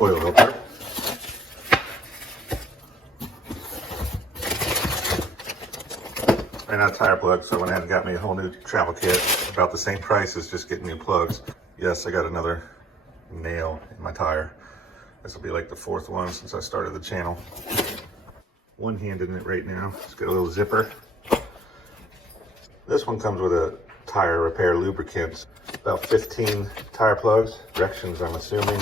oil filter. Ran out of tire plugs, so I went ahead and got me a whole new travel kit, about the same price as just getting new plugs. Yes, I got another nail in my tire. This will be like the 4th one since I started the channel. One-handed in it right now. Let's get a little zipper. This one comes with a tire repair lubricant. About 15 tire plugs. Directions, I'm assuming.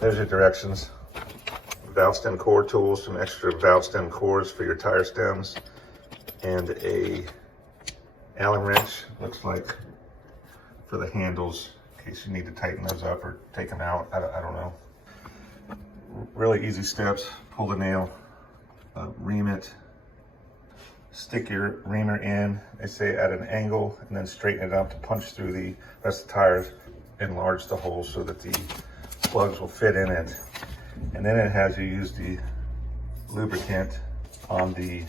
There's your directions. Valve stem core tools, some extra valve stem cores for your tire stems, and a Allen wrench, looks like, for the handles, in case you need to tighten those up or take them out. I don't know. Really easy steps. Pull the nail, ream it, stick your reamer in, they say at an angle, and then straighten it up to punch through the rest of the tires. Enlarge the hole so that the plugs will fit in it. And then it has you use the lubricant on the,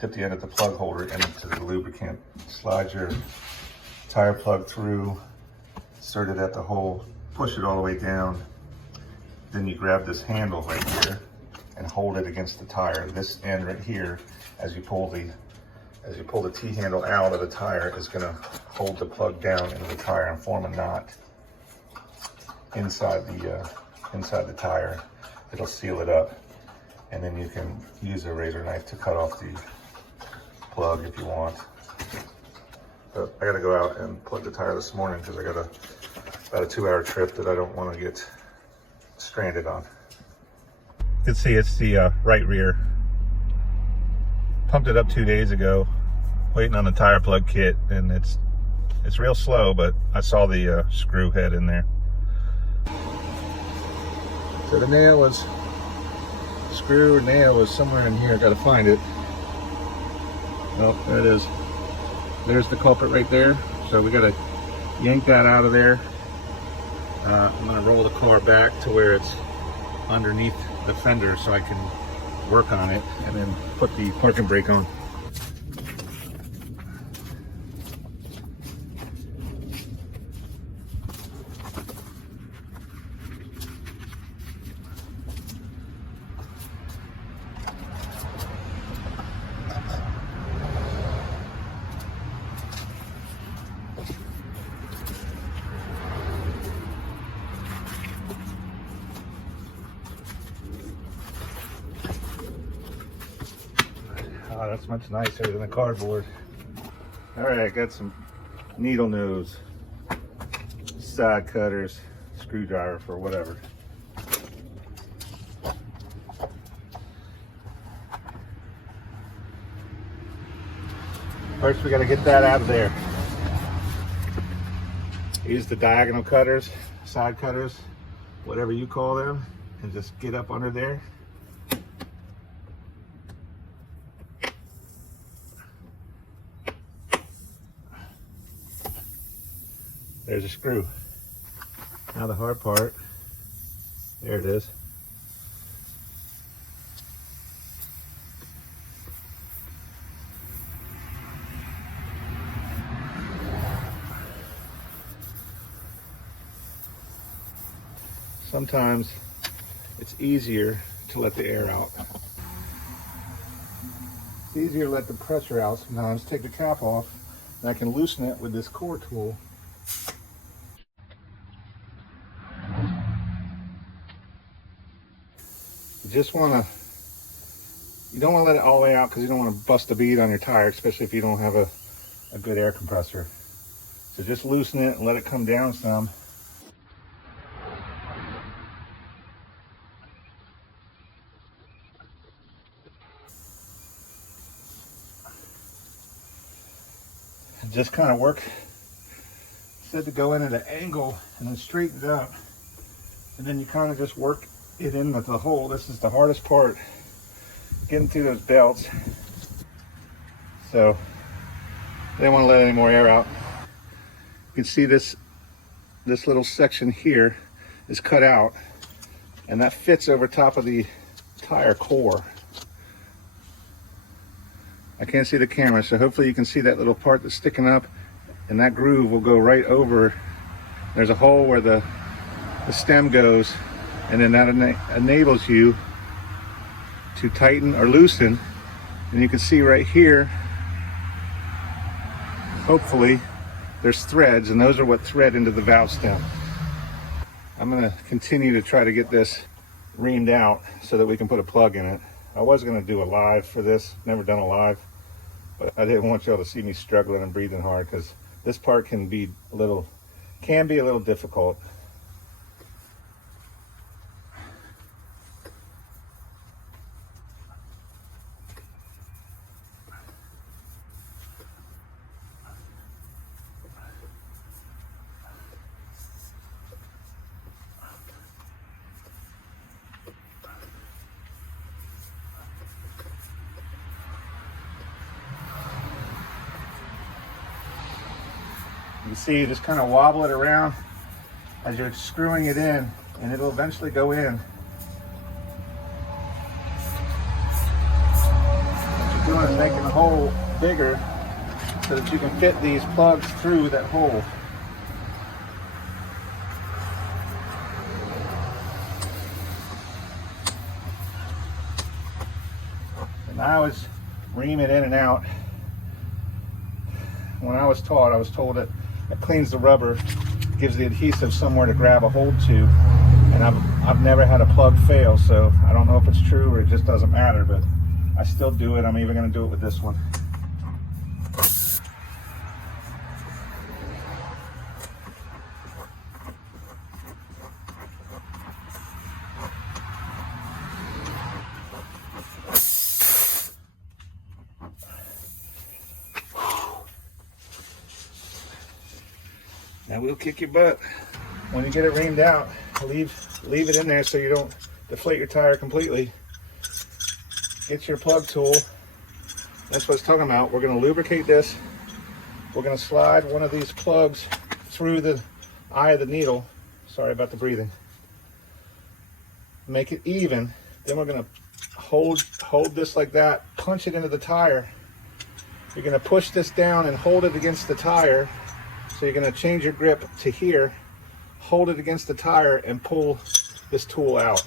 dip the end of the plug holder into the lubricant. Slide your tire plug through, insert it at the hole, push it all the way down. Then you grab this handle right here and hold it against the tire. This end right here, as you pull the T-handle out of the tire, is gonna hold the plug down into the tire and form a knot inside the tire. It'll seal it up, and then you can use a razor knife to cut off the plug if you want. But I gotta go out and plug the tire this morning because I got about a 2-hour trip that I don't want to get stranded on. You can see it's the right rear. Pumped it up 2 days ago, waiting on the tire plug kit, and it's real slow, but I saw the screw head in there. So the nail was, screw or nail was somewhere in here. I gotta find it. Oh, there it is. There's the culprit right there. So we gotta yank that out of there. I'm gonna roll the car back to where it's underneath the fender so I can work on it and then put the parking brake on. Oh, that's much nicer than the cardboard. All right, I got some needle nose, side cutters, screwdriver for whatever. First, we got to get that out of there. Use the diagonal cutters, side cutters, whatever you call them, and just get up under there. There's a screw. Now the hard part, there it is. Sometimes it's easier to let the air out. It's easier to let the pressure out sometimes. Take the cap off, and I can loosen it with this core tool. You don't want to let it all the way out because you don't want to bust a bead on your tire, especially if you don't have a good air compressor. So just loosen it and let it come down some. And just kind of work. Said to go in at an angle and then straighten it up. And then you kind of just work it in with the hole. This is the hardest part, getting through those belts. So they don't want to let any more air out. You can see this little section here is cut out, and that fits over top of the tire core. I can't see the camera, so hopefully you can see that little part that's sticking up, and that groove will go right over. There's a hole where the stem goes, and then that enables you to tighten or loosen. And you can see right here, hopefully there's threads, and those are what thread into the valve stem. I'm going to continue to try to get this reamed out so that we can put a plug in it. I was going to do a live for this, never done a live, but I didn't want y'all to see me struggling and breathing hard, because this part can be a little difficult. You see, you just kind of wobble it around as you're screwing it in, and it'll eventually go in. What you're doing is making the hole bigger so that you can fit these plugs through that hole. And I was reaming in and out. When I was told that it cleans the rubber, gives the adhesive somewhere to grab a hold to, and I've never had a plug fail, so I don't know if it's true or it just doesn't matter, but I still do it. I'm even going to do it with this one. That will kick your butt. When you get it reamed out, leave it in there so you don't deflate your tire completely. Get your plug tool. That's what it's talking about. We're going to lubricate this. We're going to slide one of these plugs through the eye of the needle. Sorry about the breathing. Make it even. Then we're going to hold this like that, punch it into the tire. You're going to push this down and hold it against the tire. So you're going to change your grip to here, hold it against the tire, and pull this tool out.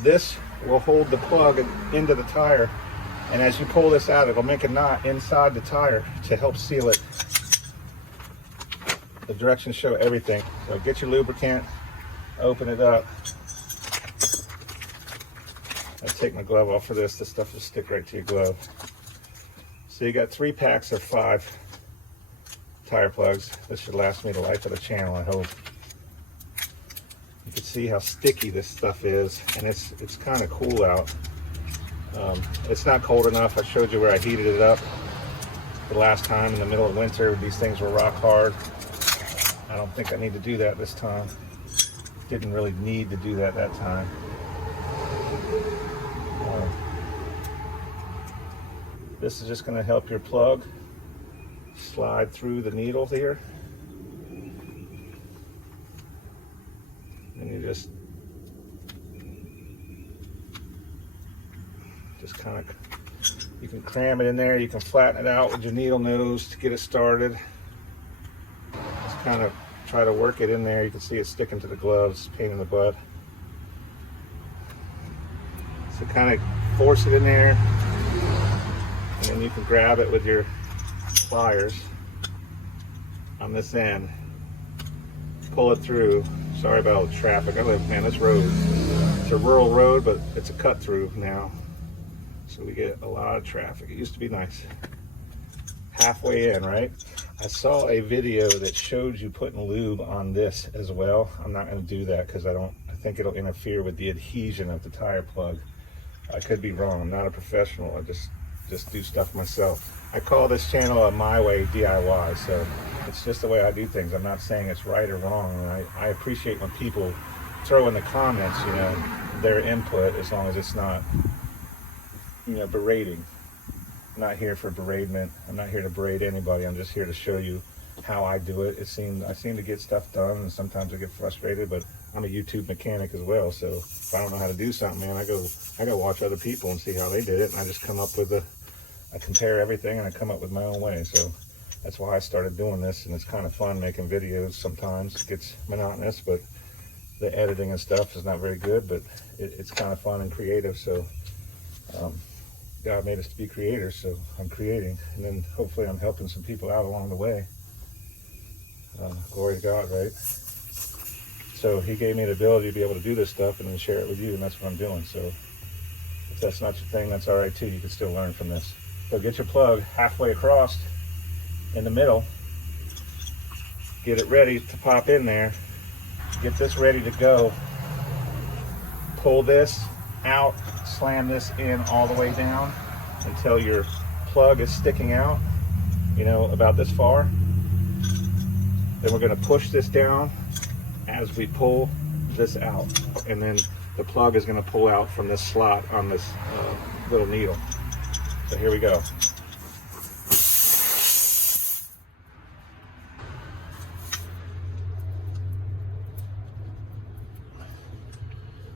This will hold the plug into the tire, and as you pull this out, it'll make a knot inside the tire to help seal it. The directions show everything. So get your lubricant, open it up. I take my glove off for this. This stuff will stick right to your glove. So you got 3 packs of 5 tire plugs. This should last me the life of the channel, I hope. You can see how sticky this stuff is, and it's kind of cool out. It's not cold enough. I showed you where I heated it up the last time in the middle of winter. These things were rock hard. I don't think I need to do that this time. Didn't really need to do that time. This is just going to help your plug slide through the needle here, and you just kind of, you can cram it in there. You can flatten it out with your needle nose to get it started. Just kind of try to work it in there. You can see it sticking to the gloves, pain in the butt. So kind of force it in there, and then you can grab it with your pliers on this end, pull it through. Sorry about all the traffic. I live, man, this road, it's a rural road, but it's a cut through now, so we get a lot of traffic. It used to be nice. Halfway in, right? I saw a video that showed you putting lube on this as well. I'm not going to do that because I think it'll interfere with the adhesion of the tire plug. I could be wrong. I'm not a professional. I just do stuff myself. I call this channel a My Way DIY, so it's just the way I do things. I'm not saying it's right or wrong. I appreciate when people throw in the comments, you know, their input, as long as it's not, you know, berating. I'm not here for beratement. I'm not here to berate anybody. I'm just here to show you how I do it. I seem to get stuff done, and sometimes I get frustrated, but I'm a YouTube mechanic as well, so if I don't know how to do something, man, I go watch other people and see how they did it, and I just come up with I compare everything, and I come up with my own way. So that's why I started doing this, and it's kind of fun making videos. Sometimes it gets monotonous, but the editing and stuff is not very good, but it's kind of fun and creative. So God made us to be creators, so I'm creating, and then hopefully I'm helping some people out along the way. Glory to God, right? So he gave me the ability to be able to do this stuff and then share it with you, and that's what I'm doing. So if that's not your thing, that's all right too. You can still learn from this. So get your plug halfway across in the middle, get it ready to pop in there, get this ready to go, pull this out, slam this in all the way down until your plug is sticking out, you know, about this far. Then we're going to push this down as we pull this out, and then the plug is going to pull out from this slot on this little needle. So here we go.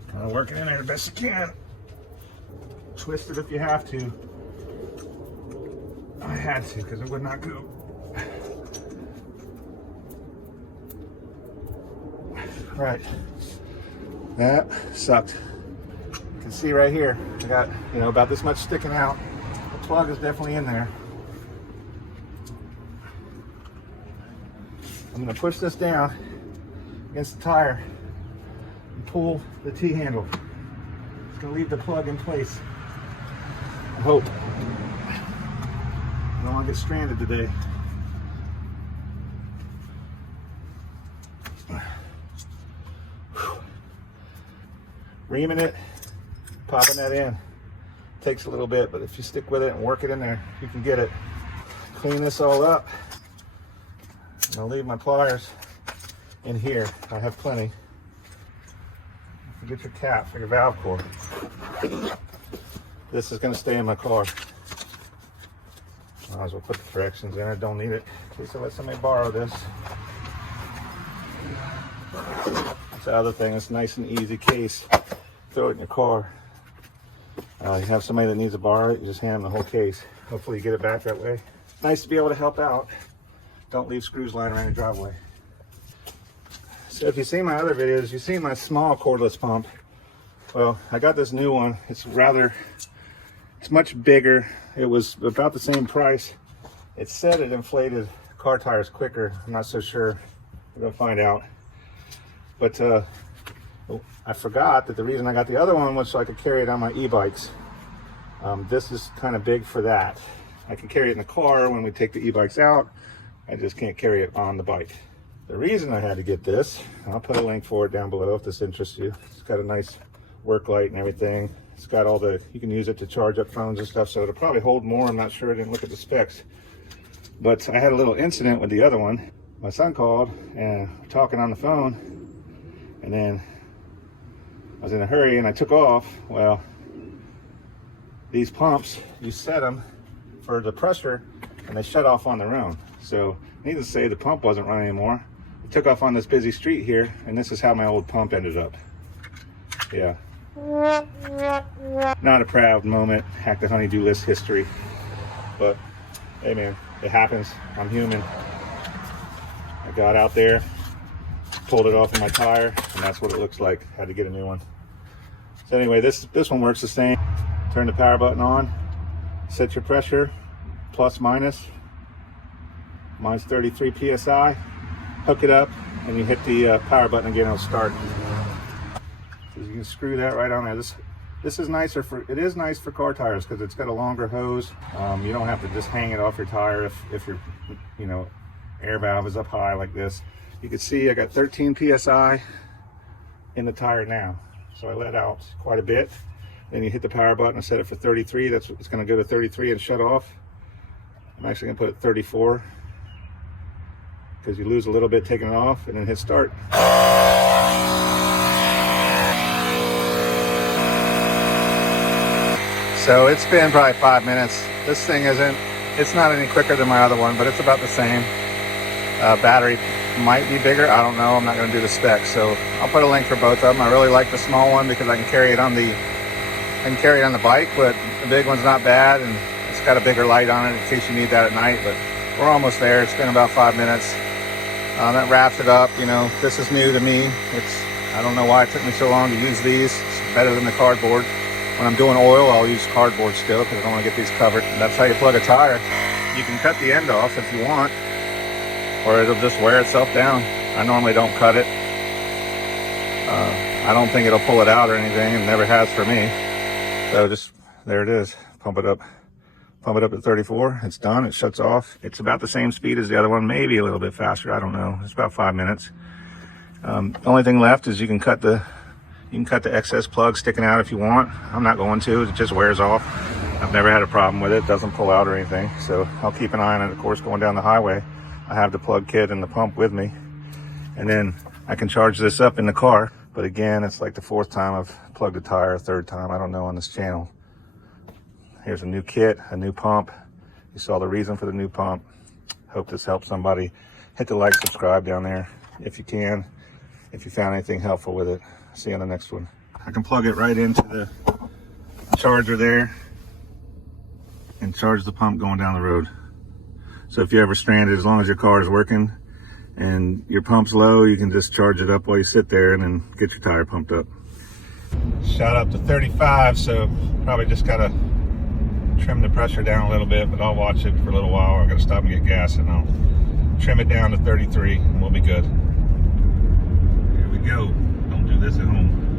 Kind of working in there the best you can. Twist it if you have to. I had to because it would not go. Right, that sucked. You can see right here, I got, you know, about this much sticking out. The plug is definitely in there. I'm gonna push this down against the tire and pull the T-handle. It's gonna leave the plug in place. I hope. I don't want to get stranded today. Reaming it, popping that in. Takes a little bit, but if you stick with it and work it in there, you can get it. Clean this all up. I'll leave my pliers in here. I have plenty. Get your cap for your valve core. This is going to stay in my car. Might as well put the directions in. I don't need it in case I let somebody borrow this. That's the other thing. It's a nice and easy case. Throw it in your car. You have somebody that needs to borrow it, you just hand them the whole case. Hopefully you get it back that way. Nice to be able to help out. Don't leave screws lying around your driveway. So if you've seen my other videos, you've seen my small cordless pump. Well, I got this new one. It's much bigger. It was about the same price. It said it inflated car tires quicker. I'm not so sure. We're gonna find out. But I forgot that the reason I got the other one was so I could carry it on my e-bikes. This is kind of big for that. I can carry it in the car when we take the e-bikes out. I just can't carry it on the bike. The reason I had to get this, I'll put a link for it down below if this interests you. It's got a nice work light and everything. It's got all the, you can use it to charge up phones and stuff, so it'll probably hold more. I'm not sure, I didn't look at the specs. But I had a little incident with the other one. My son called and talking on the phone, and then I was in a hurry and I took off. Well, these pumps, you set them for the pressure and they shut off on their own. So needless to say, the pump wasn't running anymore. I took off on this busy street here, and this is how my old pump ended up. Yeah. Not a proud moment, hack the honeydew list history. But hey man, it happens. I'm human. I got out there, pulled it off of my tire, and that's what it looks like. Had to get a new one. So anyway, this one works the same. Turn the power button on, set your pressure, plus minus. Mine's 33 psi. Hook it up, and you hit the power button again, it'll start. So you can screw that right on there. This is nicer for, it is nice for car tires because it's got a longer hose. You don't have to just hang it off your tire if your, you know, air valve is up high like this. You can see I got 13 psi in the tire now. So I let out quite a bit. Then you hit the power button and set it for 33. That's it's going to go to 33 and shut off. I'm actually going to put it 34 because you lose a little bit taking it off, and then hit start. So it's been probably 5 minutes. This thing it's not any quicker than my other one, but it's about the same. Battery might be bigger, I don't know. I'm not going to do the specs, so I'll put a link for both of them. I really like the small one because I can carry it on the bike, but the big one's not bad, and it's got a bigger light on it in case you need that at night. But we're almost there. It's been about 5 minutes. That wraps it up. You know, this is new to me. It's I don't know why it took me so long to use these. It's better than the cardboard. When I'm doing oil, I'll use cardboard still because I don't want to get these covered. And that's how you plug a tire. You can cut the end off if you want, or it'll just wear itself down. I normally don't cut it. I don't think it'll pull it out or anything. It never has for me. So just, there it is. Pump it up to 34. It's done. It shuts off. It's about the same speed as the other one, maybe a little bit faster. I don't know. It's about 5 minutes. The only thing left is you can cut the excess plug sticking out if you want. I'm not going to. It just wears off. I've never had a problem with it. It doesn't pull out or anything. So I'll keep an eye on it. Of course, going down the highway, I have the plug kit and the pump with me. And then I can charge this up in the car. But again, it's like the 4th time I've plugged a tire, 3rd time, I don't know, on this channel. Here's a new kit, a new pump. You saw the reason for the new pump. Hope this helps somebody. Hit the like, subscribe down there if you can. If you found anything helpful with it. See you on the next one. I can plug it right into the charger there and charge the pump going down the road. So if you're ever stranded, as long as your car is working and your pump's low, you can just charge it up while you sit there and then get your tire pumped up. Shot up to 35, so probably just gotta trim the pressure down a little bit, but I'll watch it for a little while. I gotta stop and get gas and I'll trim it down to 33 and we'll be good. Here we go. Don't do this at home.